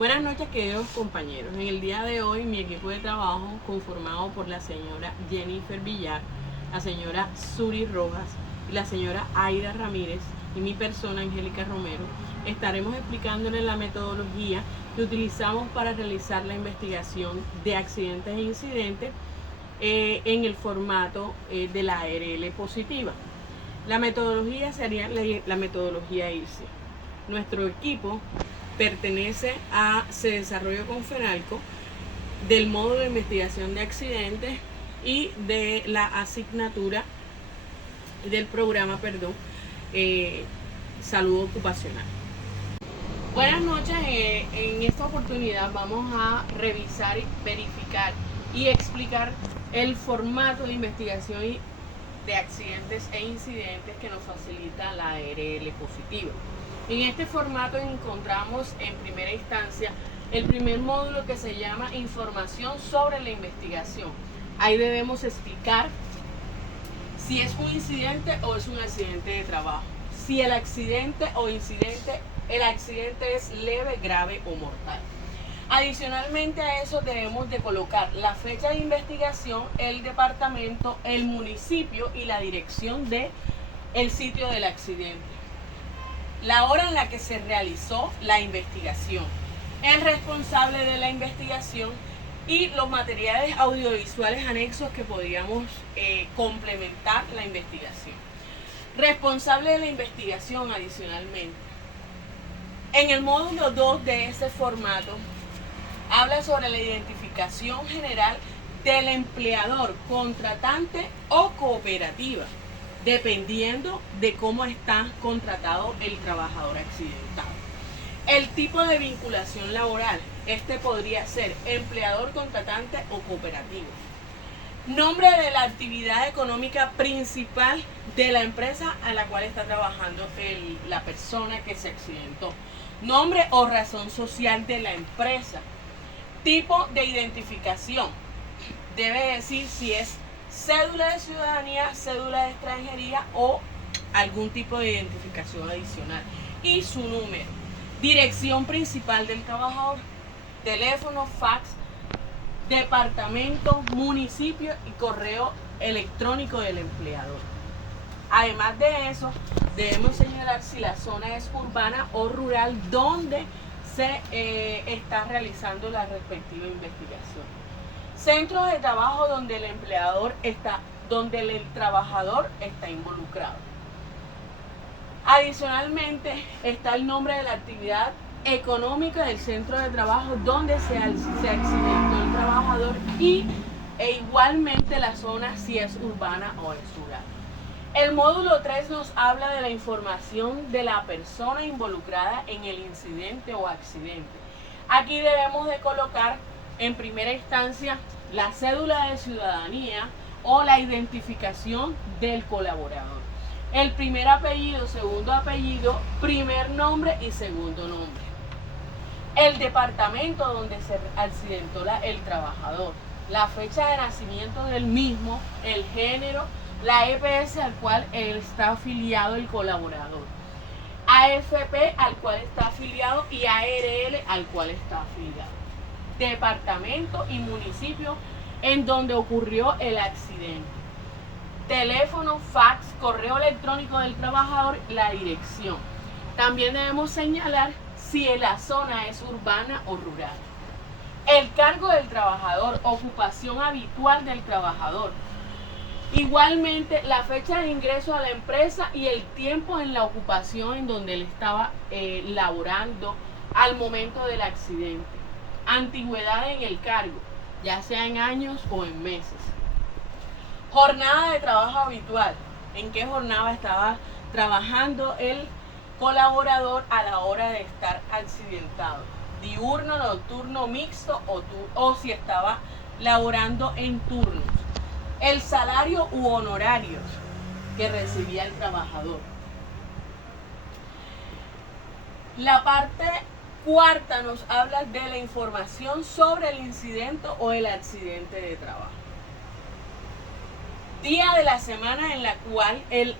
Buenas noches, queridos compañeros. En el día de hoy, mi equipo de trabajo, conformado por la señora Jennifer Villar, la señora Suri Rojas y la señora Aida Ramírez y mi persona, Angélica Romero, estaremos explicándoles la metodología que utilizamos para realizar la investigación de accidentes e incidentes en el formato de la ARL positiva. La metodología sería la metodología IRSI. Nuestro equipo pertenece a Se Desarrolló con FENALCO, del módulo de investigación de accidentes y de la asignatura del programa, salud ocupacional. Buenas noches, en esta oportunidad vamos a revisar, verificar y explicar el formato de investigación de accidentes e incidentes que nos facilita la ARL positiva. En este formato encontramos en primera instancia el primer módulo que se llama Información sobre la investigación. Ahí debemos explicar si es un incidente o es un accidente de trabajo, si el accidente o incidente, el accidente es leve, grave o mortal. Adicionalmente a eso debemos de colocar la fecha de investigación, el departamento, el municipio y la dirección del sitio del accidente, la hora en la que se realizó la investigación, el responsable de la investigación y los materiales audiovisuales anexos que podríamos complementar la investigación. Responsable de la investigación adicionalmente. En el módulo 2 de ese formato habla sobre la identificación general del empleador, contratante o cooperativa, dependiendo de cómo está contratado el trabajador accidentado. El tipo de vinculación laboral, podría ser empleador, contratante o cooperativo. Nombre de la actividad económica principal de la empresa a la cual está trabajando la persona que se accidentó. Nombre o razón social de la empresa. Tipo de identificación. Debe decir si es cédula de ciudadanía, cédula de extranjería o algún tipo de identificación adicional. Y su número. Dirección principal del trabajador. Teléfono, fax, departamento, municipio y correo electrónico del empleador. Además de eso, debemos señalar si la zona es urbana o rural donde se está realizando la respectiva investigación. Centros de trabajo donde el trabajador está involucrado. Adicionalmente está el nombre de la actividad económica del centro de trabajo donde se accidentó el trabajador e igualmente la zona si es urbana o es rural. El módulo 3 nos habla de la información de la persona involucrada en el incidente o accidente. Aquí debemos de colocar en primera instancia la cédula de ciudadanía o la identificación del colaborador. El primer apellido, segundo apellido, primer nombre y segundo nombre. El departamento donde se accidentó el trabajador. La fecha de nacimiento del mismo, el género, la EPS al cual está afiliado el colaborador, AFP al cual está afiliado y ARL al cual está afiliado. Departamento y municipio en donde ocurrió el accidente. Teléfono, fax, correo electrónico del trabajador, la dirección. También debemos señalar si la zona es urbana o rural. El cargo del trabajador, ocupación habitual del trabajador. Igualmente, la fecha de ingreso a la empresa y el tiempo en la ocupación en donde él estaba laborando al momento del accidente. Antigüedad en el cargo, ya sea en años o en meses. Jornada de trabajo habitual. ¿En qué jornada estaba trabajando el colaborador a la hora de estar accidentado? Diurno, nocturno, mixto o si estaba laborando en turnos. El salario u honorarios que recibía el trabajador. La parte cuarta nos habla de la información sobre el incidente o el accidente de trabajo. Día de la semana en la cual el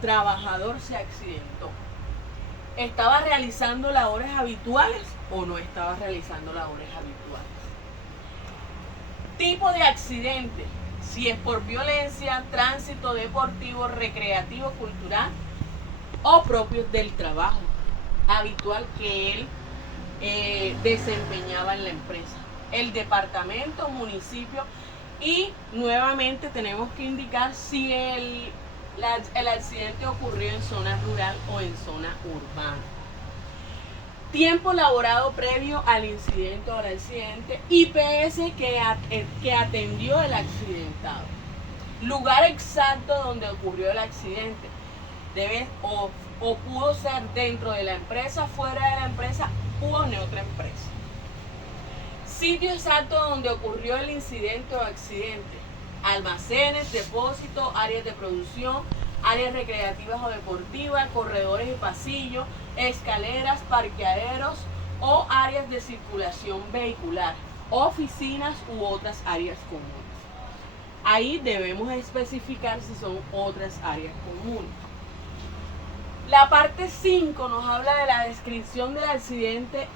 trabajador se accidentó. ¿Estaba realizando labores habituales o no estaba realizando labores habituales. Tipo de accidente: si es por violencia, tránsito deportivo, recreativo, cultural o propio del trabajo habitual que él desempeñaba en la empresa, el departamento, municipio, y nuevamente tenemos que indicar si el accidente ocurrió en zona rural o en zona urbana. Tiempo laborado previo al incidente o al accidente, IPS que atendió el accidentado, lugar exacto donde ocurrió el accidente, o pudo ser dentro de la empresa, fuera de la empresa o en otra empresa. Sitio exacto donde ocurrió el incidente o accidente: almacenes, depósitos, áreas de producción, áreas recreativas o deportivas, corredores y pasillos, escaleras, parqueaderos o áreas de circulación vehicular, oficinas u otras áreas comunes. Ahí debemos especificar si son otras áreas comunes. La parte 5 nos habla de la descripción del accidente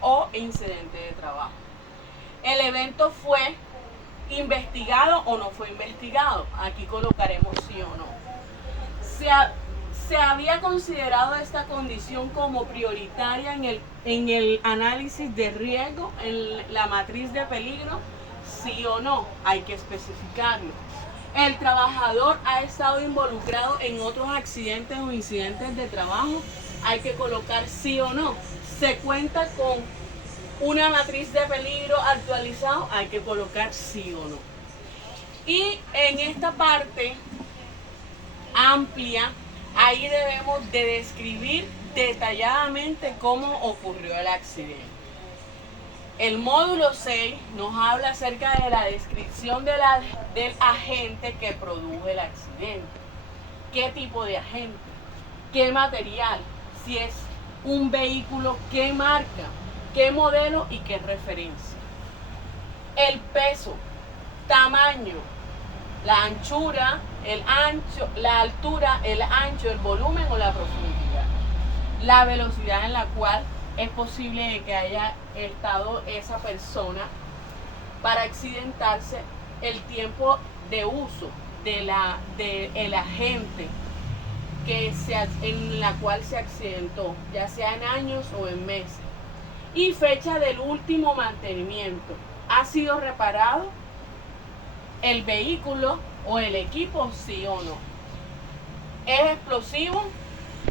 o incidente de trabajo. El evento fue investigado o no fue investigado. Aquí colocaremos sí o no. Se había considerado esta condición como prioritaria en el análisis de riesgo, en la matriz de peligro, sí o no. Hay que especificarlo. El trabajador ha estado involucrado en otros accidentes o incidentes de trabajo. Hay que colocar sí o no. Se cuenta con una matriz de peligro actualizado. Hay que colocar sí o no. Y en esta parte amplia, ahí debemos de describir detalladamente cómo ocurrió el accidente. El módulo 6 nos habla acerca de la descripción del agente que produjo el accidente. ¿Qué tipo de agente? ¿Qué material? Si es un vehículo, ¿qué marca? ¿Qué modelo y qué referencia? El peso, tamaño, la anchura, el ancho, la altura, el ancho, el volumen o la profundidad. La velocidad en la cual es posible que haya estado esa persona para accidentarse, el tiempo de uso del agente en la cual se accidentó, ya sea en años o en meses, y fecha del último mantenimiento. ¿Ha sido reparado el vehículo o el equipo, sí o no? ¿Es explosivo?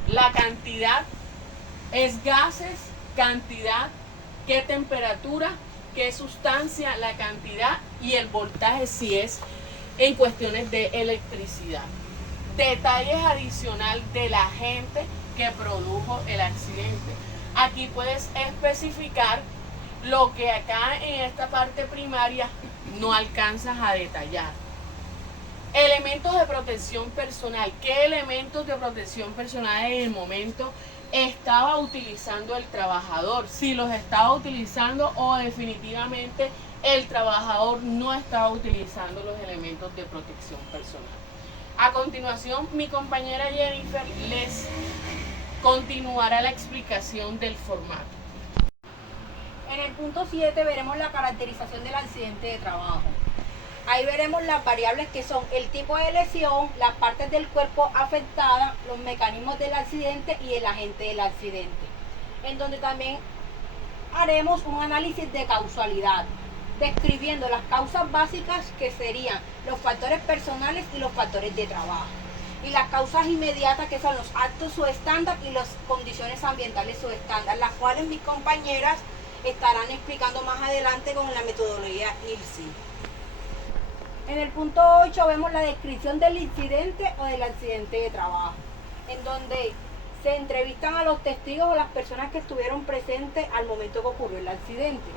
La cantidad, ¿es gases? Cantidad, ¿qué temperatura? ¿Qué sustancia? La cantidad y el voltaje, si es en cuestiones de electricidad. Detalles adicionales del agente que produjo el accidente. Aquí puedes especificar lo que acá en esta parte primaria no alcanzas a detallar. Elementos de protección personal. ¿Qué elementos de protección personal en el momento estaba utilizando el trabajador? Si los estaba utilizando o definitivamente el trabajador no estaba utilizando los elementos de protección personal. A continuación, mi compañera Jennifer les continuará la explicación del formato. En el punto 7 veremos la caracterización del accidente de trabajo. Ahí veremos las variables que son el tipo de lesión, las partes del cuerpo afectadas, los mecanismos del accidente y el agente del accidente. En donde también haremos un análisis de causalidad, describiendo las causas básicas que serían los factores personales y los factores de trabajo. Y las causas inmediatas que son los actos subestándar y las condiciones ambientales subestándar, las cuales mis compañeras estarán explicando más adelante con la metodología IRSI. En el punto 8 vemos la descripción del incidente o del accidente de trabajo, en donde se entrevistan a los testigos o las personas que estuvieron presentes al momento que ocurrió el accidente.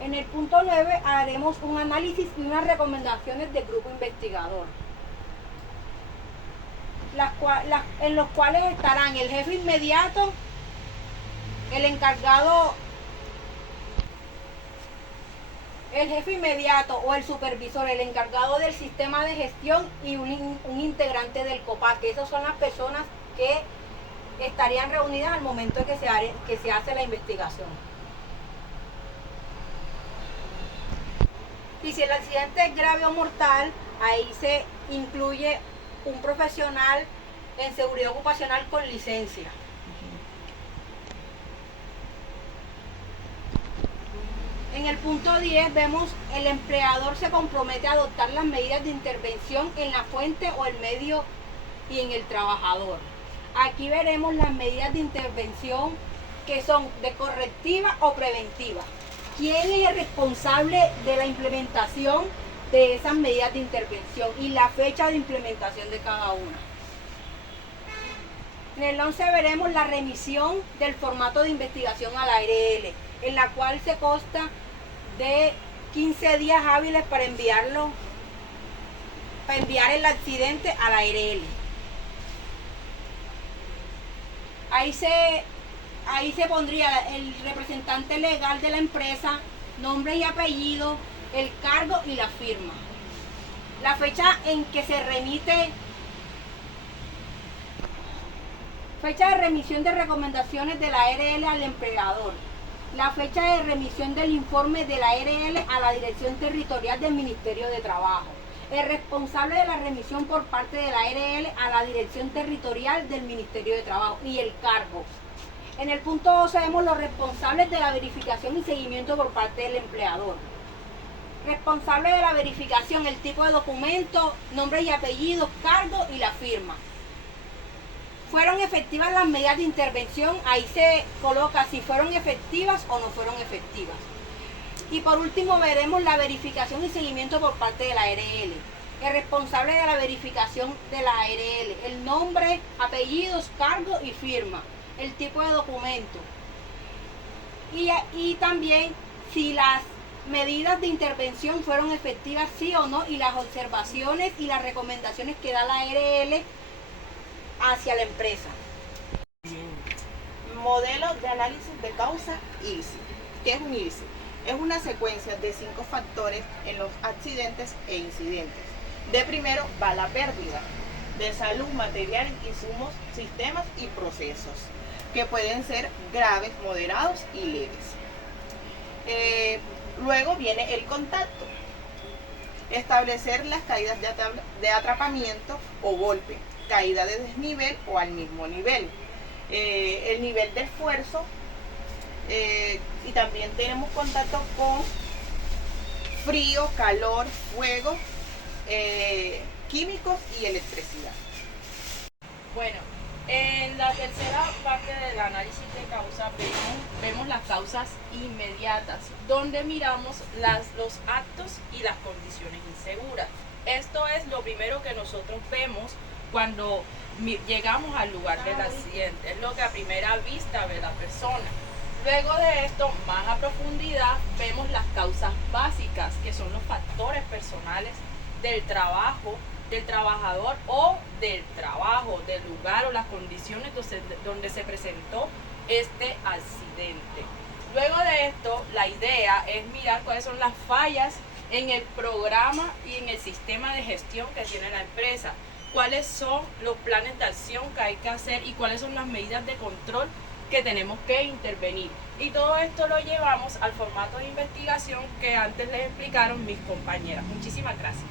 En el punto 9 haremos un análisis y unas recomendaciones del grupo investigador, en los cuales estarán el jefe inmediato, el encargado, el jefe inmediato o el supervisor, el encargado del sistema de gestión y un integrante del COPAC, que esas son las personas que estarían reunidas al momento en que se hace la investigación. Y si el accidente es grave o mortal, ahí se incluye un profesional en seguridad ocupacional con licencia. En el punto 10 vemos el empleador se compromete a adoptar las medidas de intervención en la fuente o el medio y en el trabajador. Aquí veremos las medidas de intervención que son de correctiva o preventiva. ¿Quién es el responsable de la implementación de esas medidas de intervención y la fecha de implementación de cada una? En el 11 veremos la remisión del formato de investigación a la ARL, en la cual se consta de 15 días hábiles para enviar el accidente a la ARL. Ahí se pondría el representante legal de la empresa, nombre y apellido, el cargo y la firma. La fecha en que se remite, fecha de remisión de recomendaciones de la ARL al empleador. La fecha de remisión del informe de la ARL a la Dirección Territorial del Ministerio de Trabajo. El responsable de la remisión por parte de la ARL a la Dirección Territorial del Ministerio de Trabajo y el cargo. En el punto 12 vemos los responsables de la verificación y seguimiento por parte del empleador. Responsable de la verificación, el tipo de documento, nombre y apellido, cargo y la firma. ¿Fueron efectivas las medidas de intervención? Ahí se coloca si fueron efectivas o no fueron efectivas. Y por último veremos la verificación y seguimiento por parte de la ARL. El responsable de la verificación de la ARL, el nombre, apellidos, cargo y firma, el tipo de documento. Y también si las medidas de intervención fueron efectivas sí o no y las observaciones y las recomendaciones que da la ARL hacia la empresa. Modelo de análisis de causa IRSI. ¿Qué es un IRSI? Es una secuencia de 5 factores en los accidentes e incidentes. De primero va la pérdida de salud, material, insumos, sistemas y procesos, que pueden ser graves, moderados y leves. Luego viene el contacto. Establecer las caídas de atrapamiento o golpe, caída de desnivel o al mismo nivel. El nivel de esfuerzo y también tenemos contacto con frío, calor, fuego, químicos y electricidad. Bueno, en la tercera parte del análisis de causa vemos las causas inmediatas, donde miramos los actos y las condiciones inseguras. Esto es lo primero que nosotros vemos cuando llegamos al lugar del accidente, es lo que a primera vista ve la persona. Luego de esto, más a profundidad, vemos las causas básicas, que son los factores personales del trabajo, del trabajador o del trabajo, del lugar o las condiciones donde se presentó este accidente. Luego de esto, la idea es mirar cuáles son las fallas en el programa y en el sistema de gestión que tiene la empresa, cuáles son los planes de acción que hay que hacer y cuáles son las medidas de control que tenemos que intervenir. Y todo esto lo llevamos al formato de investigación que antes les explicaron mis compañeras. Muchísimas gracias.